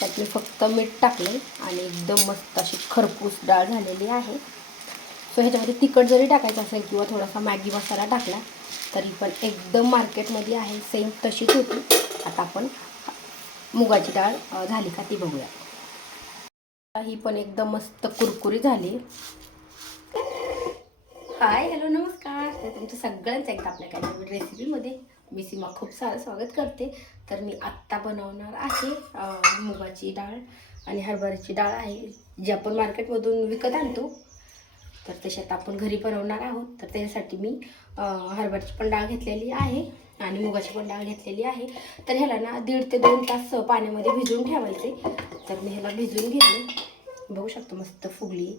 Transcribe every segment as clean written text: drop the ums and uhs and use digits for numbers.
त्यात मी फक्त मीठ टाकले आणि एकदम मस्त अशी खरपूस डाळ झालेली आहे. सो ह्याच्यामध्ये तिखट जरी टाकायचं असेल किंवा थोडासा मॅगी मसाला टाकला तरी पण एकदम मार्केटमध्ये आहे सेम तशीच होती. आता आपण मुगाची डाळ झाली का ती बघूया. ही पण एकदम मस्त कुरकुरी झाली. हाय हॅलो नमस्कार. तर तुमचं सगळ्यांचं एकदा आपल्या काही नवीन रेसिपीमध्ये मी सीमा खूप सारं स्वागत करते. तर मी आत्ता बनवणार आहे मुगाची डाळ आणि हरभऱ्याची डाळ आहे जी आपण मार्केटमधून विकत आणतो. तर तशात आपण घरी बनवणार आहोत. तर त्यासाठी मी हरभऱ्याची पण डाळ घेतलेली आहे आणि मुगाची पण डाळ घेतलेली आहे. तर ह्याला ना 1.5 ते 2 तास पाण्यामध्ये भिजवून ठेवायचे. तर मी ह्याला भिजवून घेतले. बघू शकतो मस्त फुगली.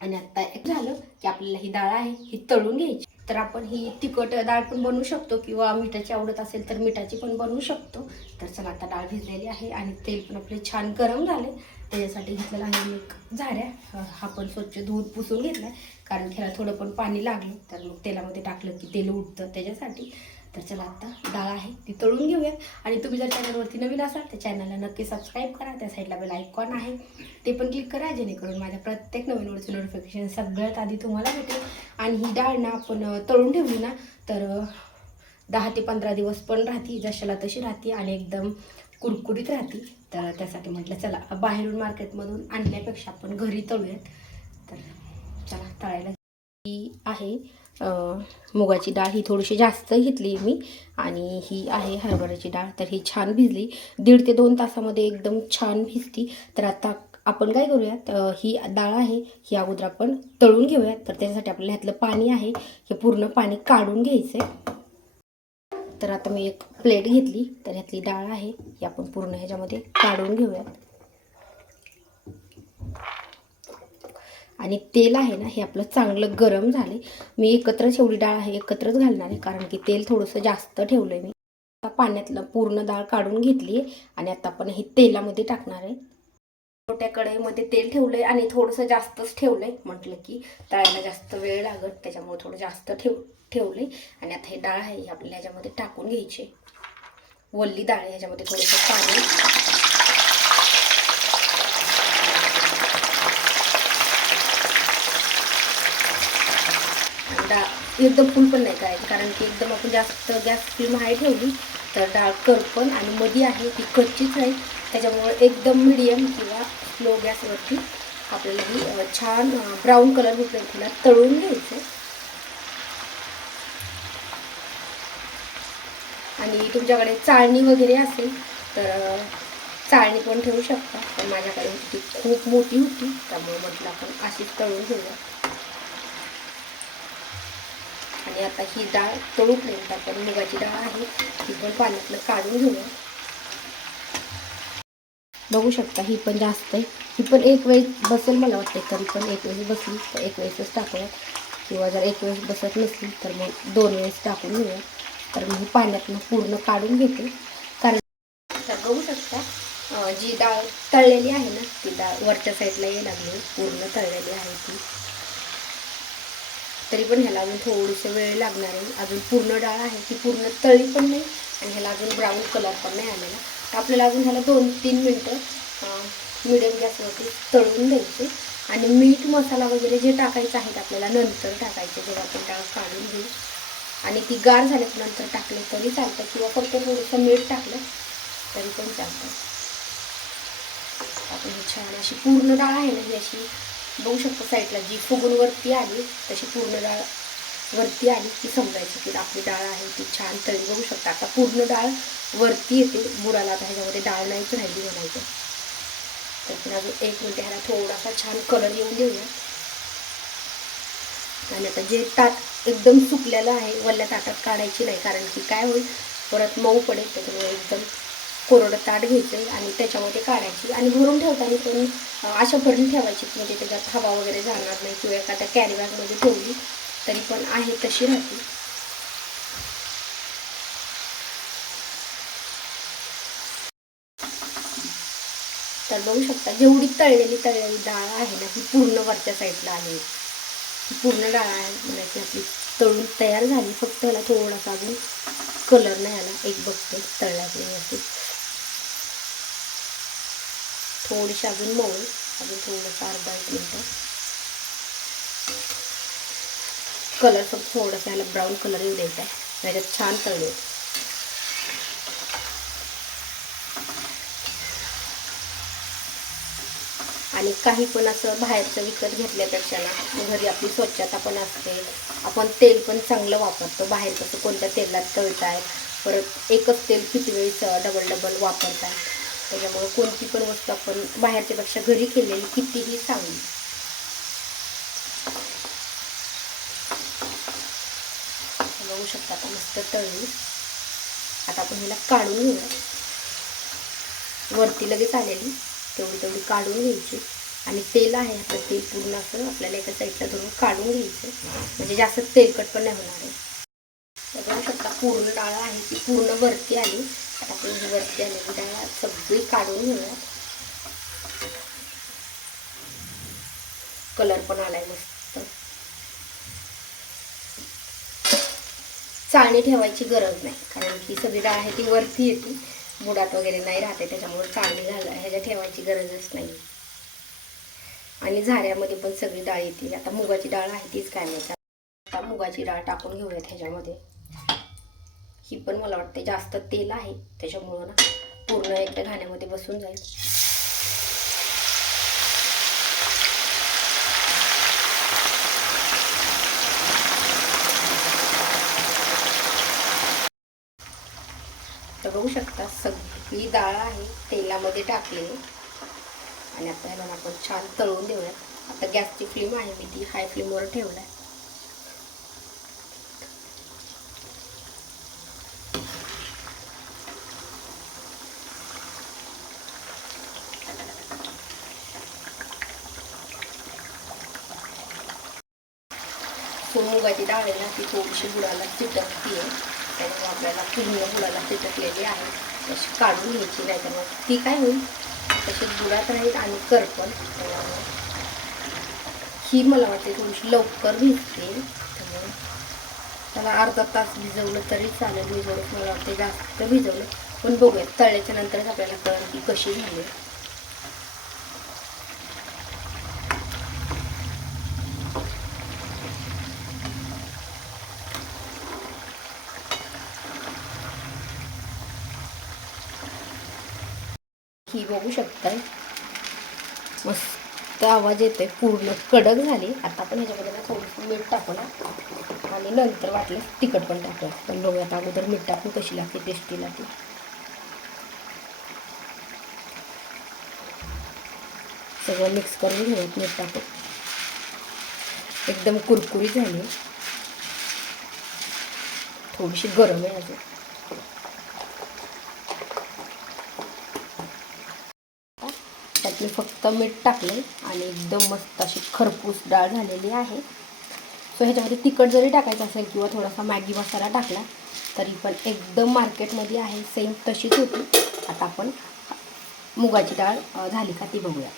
आणि आता एक झालं की आपल्याला ही डाळ आहे ही तळून घ्यायची. तर आपण ही तिखट डाळ पण बनवू शकतो किंवा मिठाची आवडत असेल तर मिठाची पण बनवू शकतो. तर चला आता डाळ भिजलेली आहे आणि तेल पण आपले छान गरम झाले. त्याच्यासाठी घेतलेला आहे मी एक झाऱ्या. हा पण स्वच्छ धुवून पुसून घेतला आहे कारण ह्याला थोडं पण पाणी लागलं तर मग तेलामध्ये टाकलं की तेल उठतं त्याच्यासाठी. तर चला आता डाळ आहे ती तळून घेऊया. आणि तुम्ही जर चॅनलवरती नवीन असाल तर चॅनलला नक्की सबस्क्राईब करा. त्या साईडला बेल आयकॉन आहे ते पण क्लिक करा जेणेकरून माझ्या प्रत्येक नवीन व्हिडिओचं नोटिफिकेशन सगळ्यात आधी तुम्हाला भेटेल. आणि ही डाळ ना आपण तळून ठेवली ना तर 10 ते 15 दिवस पण राहते जशाला तशी राहते आणि एकदम कुरकुरीत राहते. तर त्यासाठी म्हटलं चला बाहेरून मार्केटमधून आणण्यापेक्षा आपण घरी तळूयात. तर चला तळायला ही आहे मुगाची डाळ ही थोडीशी जास्त घेतली मी आणि ही आहे हरभऱ्याची डाळ. तर ही छान भिजली 1.5 ते 2 तासामध्ये एकदम छान भिजती. तर आता आपण काय करूयात ही डाळ आहे ही अगोदर आपण तळून घेऊयात. तर त्याच्यासाठी आपल्याला ह्यातलं पाणी आहे हे पूर्ण पाणी काढून घ्यायचं. तर आता मी एक प्लेट घेतली तर ह्यातली डाळ आहे ही आपण पूर्ण ह्याच्यामध्ये काढून घेऊयात. आणि तेल आहे ना हे आपलं चांगलं गरम झाले. मी एकत्रच एवढी डाळ आहे एकत्रच घालणार आहे कारण की तेल थोडंसं जास्त ठेवलं आहे मी. आता पाण्यातलं पूर्ण डाळ काढून घेतली आणि आता आपण हे तेलामध्ये टाकणार आहे. छोट्या कढईमध्ये तेल ठेवलं आहे आणि थोडंसं जास्तच ठेवलं आहे म्हटलं की तळायला जास्त वेळ लागत त्याच्यामुळे थोडं जास्त ठेवलं आहे. आणि आता हे डाळ आहे ही आपल्याला ह्याच्यामध्ये टाकून घ्यायची. वल्ली डाळ ह्याच्यामध्ये थोडंसं पाणी एकदम फुल पण नाही करायची कारण की एकदम आपण जास्त गॅस फ्लेम हाय ठेवली तर डाळ करपण आणि मध्ये आहे ती कच्चीच राहील. त्याच्यामुळे एकदम मीडियम किंवा स्लो गॅसवरती आपल्याला ही छान ब्राऊन कलर होईपर्यंत तिला तळून घ्यायचं. आणि तुमच्याकडे चाळणी वगैरे असेल तर चाळणी पण ठेवू शकता. पण माझ्याकडे ती खूप मोठी होती त्यामुळे म्हटलं आपण अशीच तळून घेऊया. आणि आता ही डाळ तळूपर्यंत आपण मुगाची डाळ आहे ही पण पाण्यातलं काढून घेऊया. बघू शकता ही पण जास्त आहे ही पण एक वेळेस बसेल मला वाटते. तरी पण एक वेळेस बसली तर एक वेळेसच टाकूया किंवा जर एक वेळेस बसत नसली तर मग 2 वेळेस टाकून घेऊया. तर मी पाण्यातनं पूर्ण काढून घेते कारण बघू शकता जी डाळ तळलेली आहे ना ती डाळ वरच्या साईडला यायला लागली पूर्ण तळलेली आहे ती. तरी पण ह्याला अजून थोडंसं वेळ लागणार आहे. अजून पूर्ण डाळ आहे ती पूर्ण तळली पण नाही आणि ह्याला अजून ब्राऊन कलर पण नाही आलेला. तर आपल्याला अजून ह्याला 2-3 मिनटं मिडियम गॅसवरती तळून द्यायचे. आणि मीठ मसाला वगैरे जे टाकायचं आहे आपल्याला नंतर टाकायचे जेव्हा आपण डाळ काढून घेऊ. आणि ती गार झाल्यानंतर टाकले तरी चालतं किंवा फक्त थोडंसं मीठ टाकलं तरी पण चालतं. आपण ही छान अशी पूर्ण डाळ आहे ना ही अशी बघू शकतो साईडला जी फुगून वरती आली तशी पूर्ण डाळ वरती आली की समजायचं की आपली डाळ आहे ती छान तळी. बघू शकता आता पूर्ण डाळ वरती येते बुडाला. आता ह्याच्यामध्ये डाळ नाहीच राहिली म्हणायचं. तर पण अजून 1 मिनिट ह्याला थोडासा छान कलर येऊन देऊया. आणि आता जे ताट एकदम सुकलेलं आहे वल्ल्या ताटात काढायची नाही कारण की काय होईल परत मऊ पडेल. त्याच्यामुळे एकदम कोरडं ताट घ्यायचं आणि त्याच्यामध्ये काढायची. आणि भरून ठेवताना पण अशा भरून ठेवायची म्हणजे त्याच्यात हवा वगैरे जाणार नाही किंवा एखाद्या कॅरी बॅगमध्ये ठेवली तरी पण आहे तशी राहते. तर बघू शकता जेवढी तळलेली डाळ आहे ना ही पूर्ण वरच्या साईडला आली. ही पूर्ण डाळ आहे म्हणायची आपली तळून तयार झाली. फक्त त्याला थोडासा अजून कलर नाही आला. एक बघते तळल्यात व्यवस्थित. थोडीशी अजून मऊ, अजून थोडंसं अर्धा 1 मिनिट. कलर पण थोडासा याला ब्राऊन कलर येऊ द्यायचा आहे, त्याच्यात छान तळले. आणि काही पण असं बाहेरचं विकत घेतल्यापेक्षा ना घरी आपली स्वच्छता पण असते. आपण तेल पण चांगलं वापरतो. बाहेर कसं कोणत्या तेलात तळताय, परत एकच तेल किती वेळेस डबल वापरतात. त्याच्यामुळे कोणती पण वस्तू आपण बाहेरच्यापेक्षा घरी केलेली कितीही चांगली. बघू शकता आता मस्त तळली. आता आपण ह्याला काढून घेऊया. वरती लगेच आलेली तेवढी काढून घ्यायची. आणि तेल आहे आपलं, तेल पूर्ण असं आपल्याला एका साईडला धरून काढून घ्यायचं, म्हणजे जास्त तेलकट पण नाही होणार आहे. बघू शकता पूर्ण डाळ आहे ती पूर्ण वरती आली. आता आपण ही वरती आलेली डाळ सगळी काढून घेऊया. कलर पण आलाय मस्त. चाळणी ठेवायची गरज नाही, कारण की सगळी डाळ आहे ती वरती येते, बुडात वगैरे नाही राहते, त्याच्यामुळे चाळणी ह्याच्या ठेवायची गरजच नाही. आणि झाऱ्यामध्ये पण सगळी डाळ येते. आता मुगाची डाळ आहे तीच काय नाही. आता मुगाची डाळ टाकून घेऊयात ह्याच्यामध्ये. ही पण मला वाटते जास्त तेल आहे, त्याच्यामुळं ना पूर्ण एकदा घाण्यामध्ये बसून जाईल. तर बघू शकता सगळी डाळ आहे तेलामध्ये टाकली. आणि आता ह्याला आपण छान तळून देऊयात. आता गॅसची फ्लेम आहे मी ती हाय फ्लेमवर ठेवला आहे. मुगाची डाळ आहे ना ती थोडीशी बुडाला चिटकती आहे, त्यामुळे आपल्याला पूर्ण बुडाला चिटकलेली आहे तशी काढून घ्यायची, नाही तर मग ती काय होईल तशी बुडात राहील आणि करपण. ही मला वाटते थोडीशी लवकर भिजते, त्यामुळे त्याला अर्धा तास भिजवलं तरी चालेल. भिजवलं मला वाटते जास्त भिजवलं, पण बघूया तळल्याच्या नंतरच आपल्याला कळेल की कशी झाली. ही बघू शकताय मस्त आवाज येतोय, पूर्ण कडक झाली. आता आपण ह्याच्यामध्ये थोडंसं मीठ टाकूया आणि नंतर वाटलं तिखट पण टाकूया. पण बघूयात अगोदर मीठ टाकून कशी लागते, टेस्टी लागते. सगळं मिक्स करून घेऊयात मीठ टाकून. एकदम कुरकुरीत झाली. थोडीशी गरम आहे अजून. त्यात मी फक्त मीठ टाकले आणि एकदम मस्त अशी खरपूस डाळ झालेली आहे. सो ह्याच्यामध्ये तिखट जरी टाकायचं असेल किंवा थोडासा मॅगी मसाला टाकला तरी पण एकदम मार्केटमध्ये आहे सेम तशीच होती. आता आपण मुगाची डाळ झाली का ती बघूया.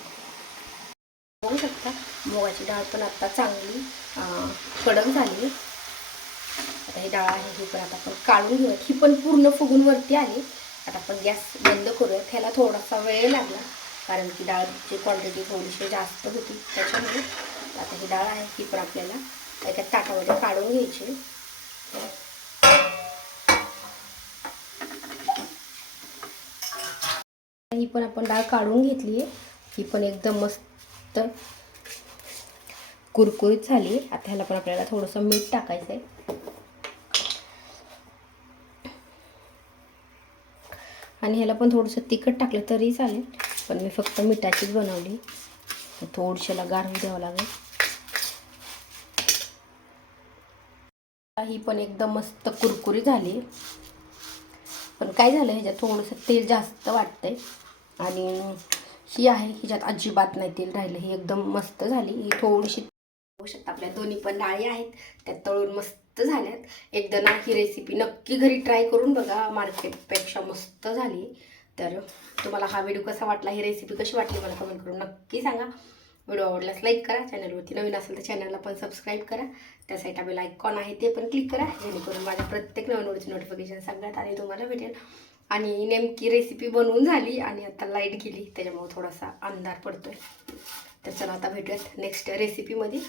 बघू शकता मुगाची डाळ पण आता चांगली कडक झाली. आता ही डाळ आहे ही पण आता आपण काढून घेऊया. ही पण पूर्ण फुगून वरती आली. आता आपण गॅस बंद करूया. ह्याला थोडासा वेळ लागला कारण की डाळची क्वांटिटी थोडीशी जास्त होती, त्याच्यामुळे आता ही डाळ आहे ही पण आपल्याला एका ताटामध्ये काढून घ्यायची. ही पण आपण डाळ काढून घेतली आहे. ही पण एकदम मस्त कुरकुरीत झाली. आता ह्याला पण आपल्याला थोडंसं मीठ टाकायचं आहे. आणि ह्याला पण थोडंसं तिखट टाकलं तरी चालेल, पण मी फक्त मिठाचीच बनवली. थोडीशीला गार होऊ द्यावं लागेल. ही पण एकदम मस्त कुरकुरी झाली. पण काय झालं ह्याच्यात थोडंसं तेल जास्त वाटतंय आणि ही आहे हिच्यात अजिबात नाही तेल राहिलं. ही एकदम मस्त झाली. ही थोडीशी बघू शकता आपल्या दोन्ही पण डाळी आहेत त्या तळून मस्त झाल्यात. एकदा ना ही रेसिपी नक्की घरी ट्राय करून बघा, मार्केटपेक्षा मस्त झाली. तर तुम्हाला हा व्हिडिओ कसा वाटला, ही रेसिपी कशी वाटली मला कमेंट करून नक्की सांगा. व्हिडिओ आवडल्यास लाईक करा, चॅनलवरती नवीन असेल तर चॅनलला पण सबस्क्राईब करा. त्या साईडला बेल आयकॉन आहे ते पण क्लिक करा, जेणेकरून माझ्या प्रत्येक नवीन व्हिडिओची नोटिफिकेशन सगळ्यात आधी तुम्हाला भेटेल. आणि नेमकी रेसिपी बनवून झाली आणि आता लाईट गेली, त्याच्यामुळे थोडासा अंधार पडतोय. तर चला आता भेटूयात नेक्स्ट रेसिपीमध्ये.